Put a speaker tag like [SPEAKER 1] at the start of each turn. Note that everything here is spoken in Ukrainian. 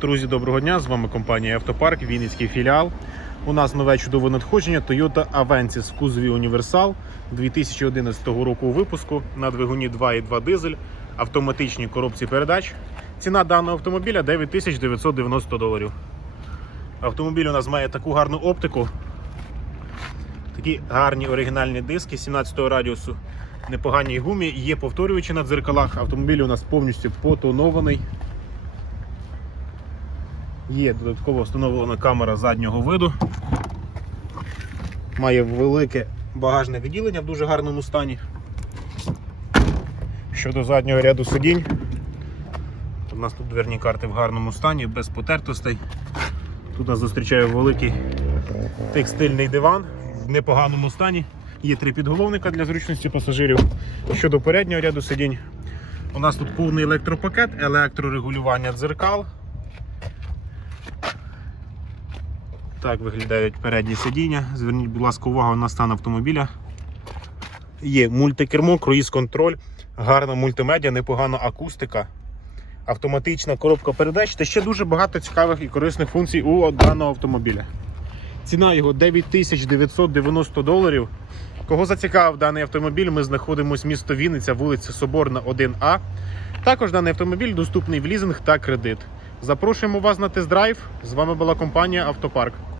[SPEAKER 1] Друзі, доброго дня! З вами компанія Автопарк, Вінницький філіал. У нас нове чудове надходження Toyota Avensis в кузові Універсал 2011 року випуску на двигуні 2.2 дизель, автоматичній коробці передач. Ціна даного автомобіля 9990 доларів. Автомобіль у нас має таку гарну оптику, такі гарні оригінальні диски 17-го радіусу, непоганій гумі, є повторювачі на дзеркалах. Автомобіль у нас повністю потонований. Є додатково встановлена камера заднього виду. Має велике багажне відділення в дуже гарному стані. Щодо заднього ряду сидінь, у нас тут дверні карти в гарному стані, без потертостей. Тут нас зустрічає великий текстильний диван в непоганому стані. Є три підголовника для зручності пасажирів. Щодо переднього ряду сидінь, у нас тут повний електропакет, електрорегулювання дзеркал. Так виглядають передні сидіння. Зверніть, будь ласка, увагу на стан автомобіля. Є мультикермо, круїз-контроль, гарна мультимедіа, непогана акустика, автоматична коробка передач та ще дуже багато цікавих і корисних функцій у даного автомобіля. Ціна його 9990 доларів. Кого зацікавив даний автомобіль, ми знаходимося місто Вінниця, вулиця Соборна, 1А. Також даний автомобіль доступний в лізинг та кредит. Запрошуємо вас на тест-драйв. З вами була компанія Автопарк.